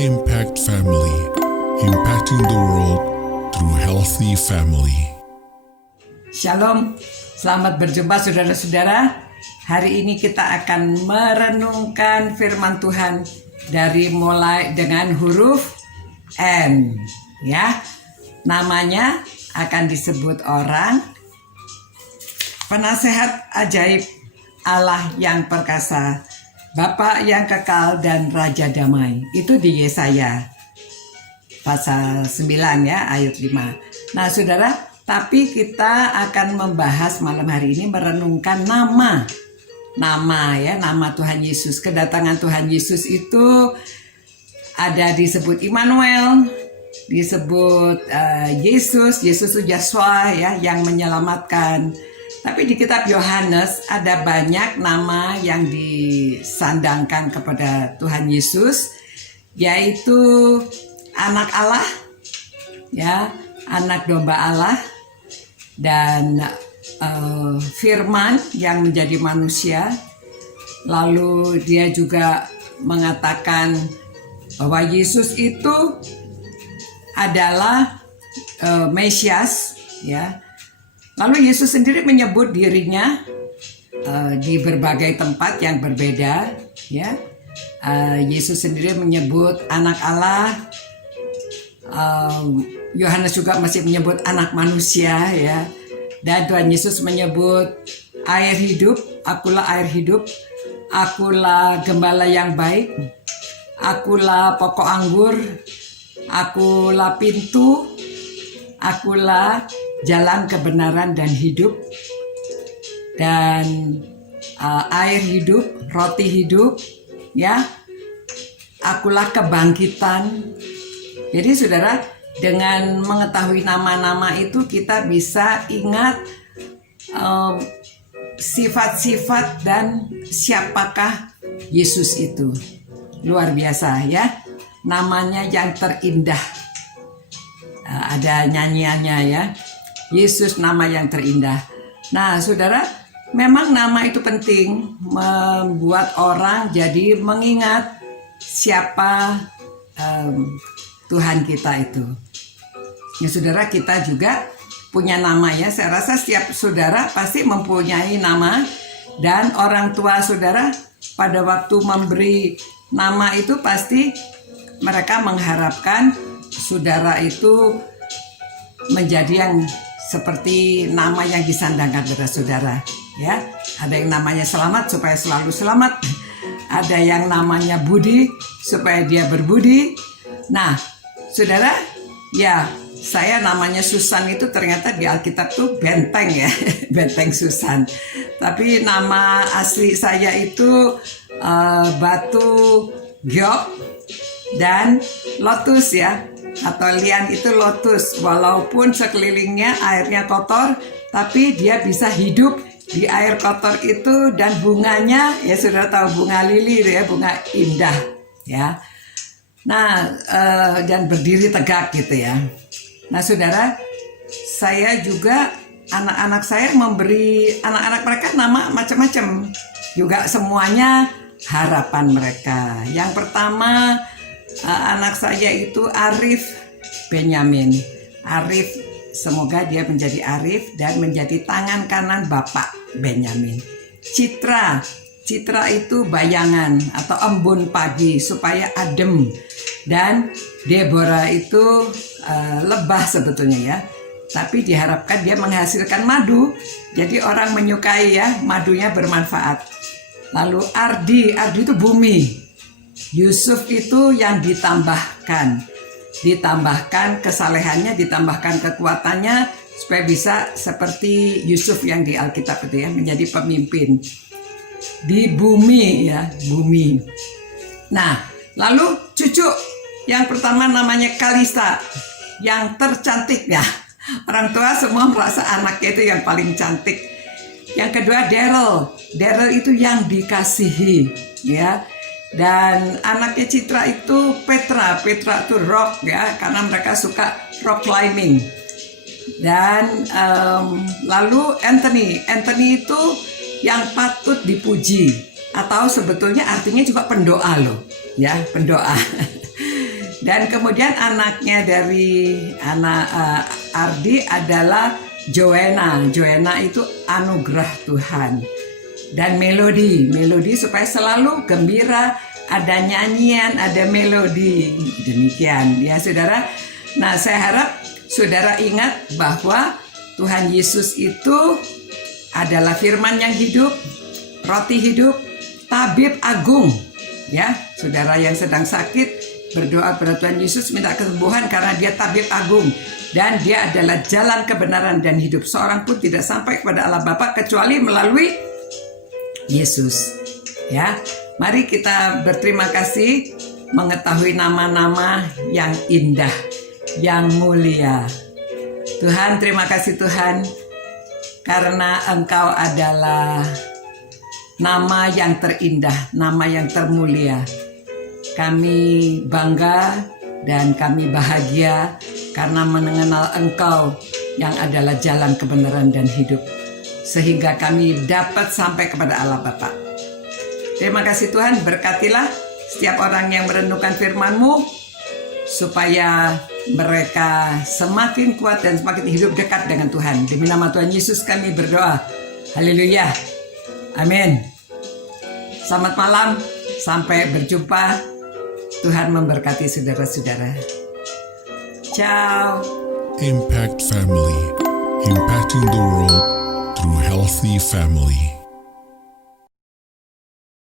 Impact Family, impacting the world through healthy family. Shalom, selamat berjumpa saudara-saudara. Hari ini kita akan merenungkan firman Tuhan dari mulai dengan huruf N, ya. Namanya akan disebut orang penasehat ajaib, Allah yang perkasa, Bapa yang kekal dan Raja damai. Itu di Yesaya pasal 9 ya, ayat 5. Nah saudara, tapi kita akan membahas malam hari ini merenungkan nama Tuhan Yesus. Kedatangan Tuhan Yesus itu ada disebut Immanuel, disebut Yesus itu Yeshua ya, yang menyelamatkan. Tapi di kitab Yohanes ada banyak nama yang disandangkan kepada Tuhan Yesus, yaitu anak Allah, ya, anak domba Allah, dan firman yang menjadi manusia. Lalu dia juga mengatakan bahwa Yesus itu adalah Mesias, ya. Lalu Yesus sendiri menyebut dirinya di berbagai tempat yang berbeda, ya. Yesus sendiri menyebut anak Allah. Yohanes juga masih menyebut anak manusia, ya. Dan Tuhan Yesus menyebut air hidup, akulah air hidup, akulah gembala yang baik, akulah pokok anggur, akulah pintu, akulah jalan kebenaran dan hidup, dan air hidup, roti hidup, ya. Akulah kebangkitan. Jadi saudara, dengan mengetahui nama-nama itu kita bisa ingat sifat-sifat dan siapakah Yesus itu. Luar biasa ya, namanya yang terindah. Ada nyanyiannya ya, Yesus nama yang terindah. Nah saudara, memang nama itu penting, membuat orang jadi mengingat siapa Tuhan kita itu. Ya saudara, kita juga punya nama ya. Saya rasa setiap saudara pasti mempunyai nama. Dan orang tua saudara pada waktu memberi nama itu pasti mereka mengharapkan saudara itu menjadi yang seperti nama yang disandangkan pada saudara, ya. Ada yang namanya Selamat supaya selalu selamat, ada yang namanya Budi supaya dia berbudi. Nah saudara, ya, saya namanya Susan itu ternyata di Alkitab tuh benteng ya, benteng Susan. Tapi nama asli saya itu batu giok dan lotus ya, atau lian itu lotus. Walaupun sekelilingnya airnya kotor, tapi dia bisa hidup di air kotor itu. Dan bunganya, ya sudah tahu bunga lili itu ya, bunga indah ya. Nah, dan berdiri tegak gitu ya. Nah saudara, saya juga, anak-anak saya memberi anak-anak mereka nama macam-macam. Juga semuanya harapan mereka. Yang pertama, anak saya itu Arif Benyamin. Arif, semoga dia menjadi Arif dan menjadi tangan kanan Bapak Benyamin. Citra itu bayangan atau embun pagi supaya adem. Dan Deborah itu lebah sebetulnya ya, tapi diharapkan dia menghasilkan madu. Jadi orang menyukai ya, madunya bermanfaat. Lalu Ardi itu bumi. Yusuf itu yang ditambahkan kesalehannya, ditambahkan kekuatannya supaya bisa seperti Yusuf yang di Alkitab itu ya, menjadi pemimpin di bumi ya, bumi. Nah lalu cucu yang pertama namanya Kalista, yang tercantik ya. Orang tua semua merasa anaknya itu yang paling cantik. Yang kedua Daryl itu yang dikasihi ya. Dan anaknya Citra itu Petra itu rock ya, karena mereka suka rock climbing. Dan lalu Anthony itu yang patut dipuji, atau sebetulnya artinya juga pendoa loh ya, pendoa. Dan kemudian anaknya dari anak Ardi adalah Joanna. Joanna itu anugerah Tuhan. Dan melodi supaya selalu gembira, ada nyanyian, ada melodi. Demikian ya saudara. Nah, saya harap saudara ingat bahwa Tuhan Yesus itu adalah firman yang hidup, roti hidup, tabib agung. Ya, saudara yang sedang sakit, berdoa pada Tuhan Yesus minta kesembuhan karena dia tabib agung. Dan dia adalah jalan kebenaran dan hidup. Seorang pun tidak sampai kepada Allah Bapa kecuali melalui Yesus. Ya, mari kita berterima kasih mengetahui nama-nama yang indah, yang mulia. Tuhan, terima kasih Tuhan, karena Engkau adalah nama yang terindah, nama yang termulia. Kami bangga dan kami bahagia karena mengenal Engkau yang adalah jalan kebenaran dan hidup, sehingga kami dapat sampai kepada Allah Bapa. Terima kasih Tuhan, berkatilah setiap orang yang merenungkan firman-Mu, supaya mereka semakin kuat dan semakin hidup dekat dengan Tuhan. Demi nama Tuhan Yesus kami berdoa. Haleluya. Amin. Selamat malam, sampai berjumpa. Tuhan memberkati saudara-saudara. Ciao. Impact Family, impacting the world through healthy family.